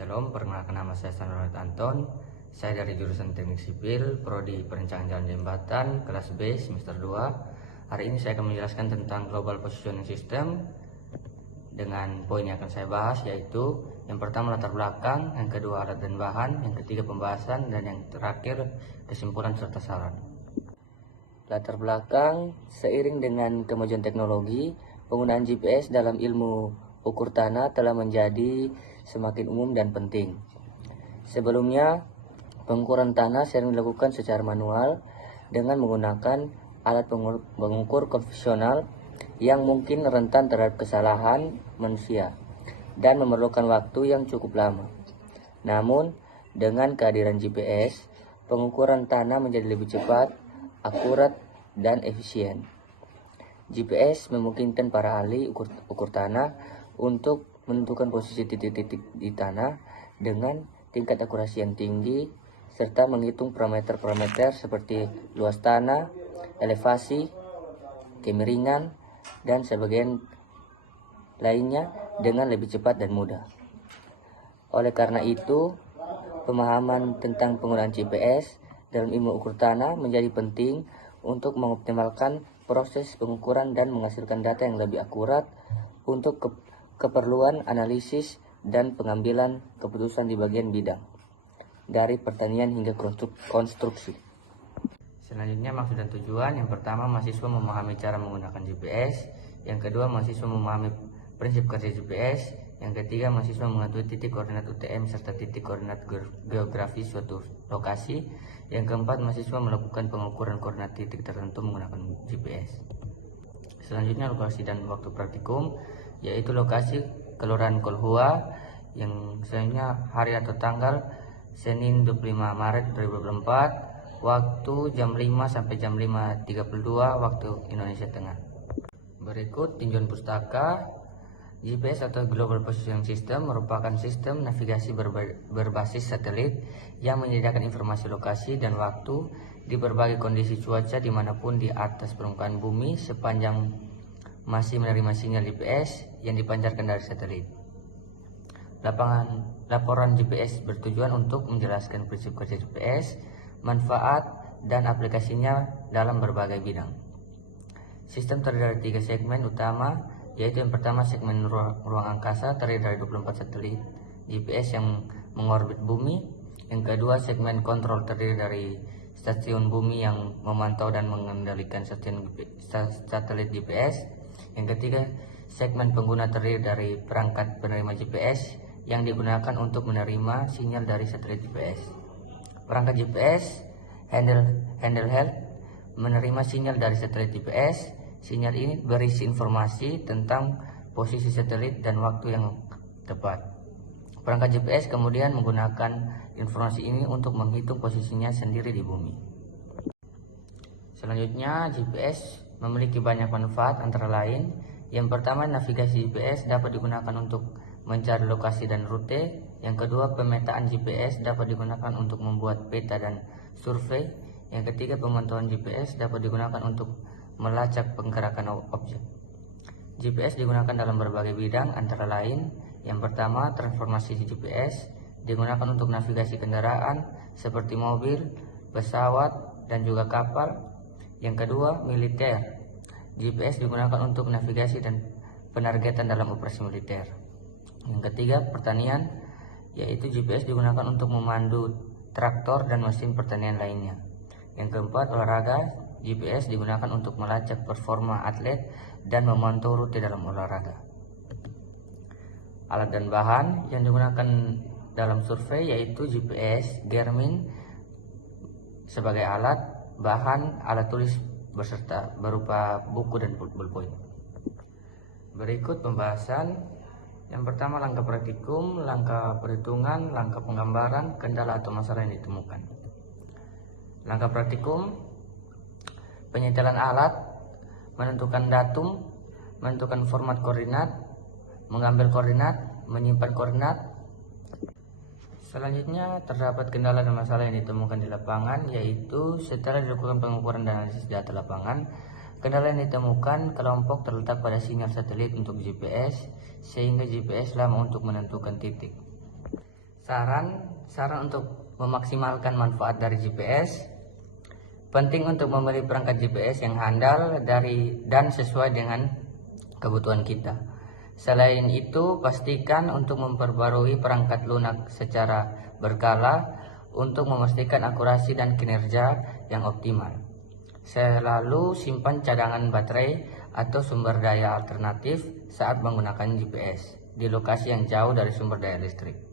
Shalom, perkenalkan nama saya Sanrat Anton. Saya dari jurusan Teknik Sipil, Prodi Perencanaan Jalan Jembatan, kelas B, semester 2. Hari ini saya akan menjelaskan tentang Global Positioning System dengan poin yang akan saya bahas, yaitu yang pertama latar belakang, yang kedua alat dan bahan, yang ketiga pembahasan, dan yang terakhir kesimpulan serta saran. Latar belakang, seiring dengan kemajuan teknologi, penggunaan GPS dalam ilmu ukur tanah telah menjadi semakin umum dan penting. Sebelumnya, pengukuran tanah sering dilakukan secara manual dengan menggunakan alat pengukur konvensional yang mungkin rentan terhadap kesalahan manusia dan memerlukan waktu yang cukup lama. Namun, dengan kehadiran GPS, pengukuran tanah menjadi lebih cepat, akurat, dan efisien. GPS memungkinkan para ahli ukur tanah untuk menentukan posisi titik-titik di tanah dengan tingkat akurasi yang tinggi, serta menghitung parameter-parameter seperti luas tanah, elevasi, kemiringan, dan sebagian lainnya dengan lebih cepat dan mudah. Oleh karena itu, pemahaman tentang penggunaan GPS dalam ilmu ukur tanah menjadi penting untuk mengoptimalkan proses pengukuran dan menghasilkan data yang lebih akurat untuk keperluan analisis dan pengambilan keputusan di bagian bidang, dari pertanian hingga konstruksi. Selanjutnya maksud dan tujuan. Yang pertama, mahasiswa memahami cara menggunakan GPS. Yang kedua, mahasiswa memahami prinsip kerja GPS. Yang ketiga, mahasiswa mengetahui titik koordinat UTM serta titik koordinat geografi suatu lokasi. Yang keempat, mahasiswa melakukan pengukuran koordinat titik tertentu menggunakan GPS. Selanjutnya, lokasi dan waktu praktikum, yaitu lokasi Kelurahan Kolhua, yang selanjutnya hari atau tanggal Senin 25 Maret 2024, waktu jam 5 sampai jam 5.32 waktu Indonesia Tengah. Berikut tinjauan pustaka. GPS atau Global Positioning System merupakan sistem navigasi berbasis satelit yang menyediakan informasi lokasi dan waktu di berbagai kondisi cuaca dimanapun di atas permukaan bumi sepanjang masih menerima sinyal GPS yang dipancarkan dari satelit. Laporan GPS bertujuan untuk menjelaskan prinsip kerja GPS, manfaat, dan aplikasinya dalam berbagai bidang. Sistem terdiri dari 3 segmen utama, yaitu yang pertama segmen ruang angkasa terdiri dari 24 satelit GPS yang mengorbit bumi. Yang kedua, segmen kontrol terdiri dari stasiun bumi yang memantau dan mengendalikan satelit GPS. Yang ketiga, segmen pengguna terdiri dari perangkat penerima GPS yang digunakan untuk menerima sinyal dari satelit GPS. Perangkat GPS handheld menerima sinyal dari satelit GPS. Sinyal ini berisi informasi tentang posisi satelit dan waktu yang tepat. Perangkat GPS kemudian menggunakan informasi ini untuk menghitung posisinya sendiri di bumi. Selanjutnya, GPS memiliki banyak manfaat, antara lain, yang pertama, navigasi GPS dapat digunakan untuk mencari lokasi dan rute. Yang kedua, pemetaan GPS dapat digunakan untuk membuat peta dan survei. Yang ketiga, pemantauan GPS dapat digunakan untuk melacak pergerakan objek. GPS digunakan dalam berbagai bidang, antara lain, yang pertama, transformasi GPS digunakan untuk navigasi kendaraan seperti mobil, pesawat, dan juga kapal. Yang kedua, militer. GPS digunakan untuk navigasi dan penargetan dalam operasi militer. Yang ketiga, pertanian, yaitu GPS digunakan untuk memandu traktor dan mesin pertanian lainnya. Yang keempat, olahraga. GPS digunakan untuk melacak performa atlet dan memantau rute dalam olahraga. Alat dan bahan yang digunakan dalam survei yaitu GPS, Garmin sebagai alat, bahan, alat tulis beserta berupa buku dan pulpen. Berikut pembahasan. Yang pertama, langkah praktikum, langkah perhitungan, langkah penggambaran, kendala atau masalah yang ditemukan. Langkah praktikum: penyetelan alat, menentukan datum, menentukan format koordinat, mengambil koordinat, menyimpan koordinat. Selanjutnya, terdapat kendala dan masalah yang ditemukan di lapangan, yaitu setelah dilakukan pengukuran dan analisis data lapangan, kendala yang ditemukan kelompok terletak pada sinyal satelit untuk GPS, sehingga GPS lama untuk menentukan titik. Saran untuk memaksimalkan manfaat dari GPS. Penting untuk memilih perangkat GPS yang handal dan sesuai dengan kebutuhan kita. Selain itu, pastikan untuk memperbarui perangkat lunak secara berkala untuk memastikan akurasi dan kinerja yang optimal. Selalu simpan cadangan baterai atau sumber daya alternatif saat menggunakan GPS di lokasi yang jauh dari sumber daya listrik.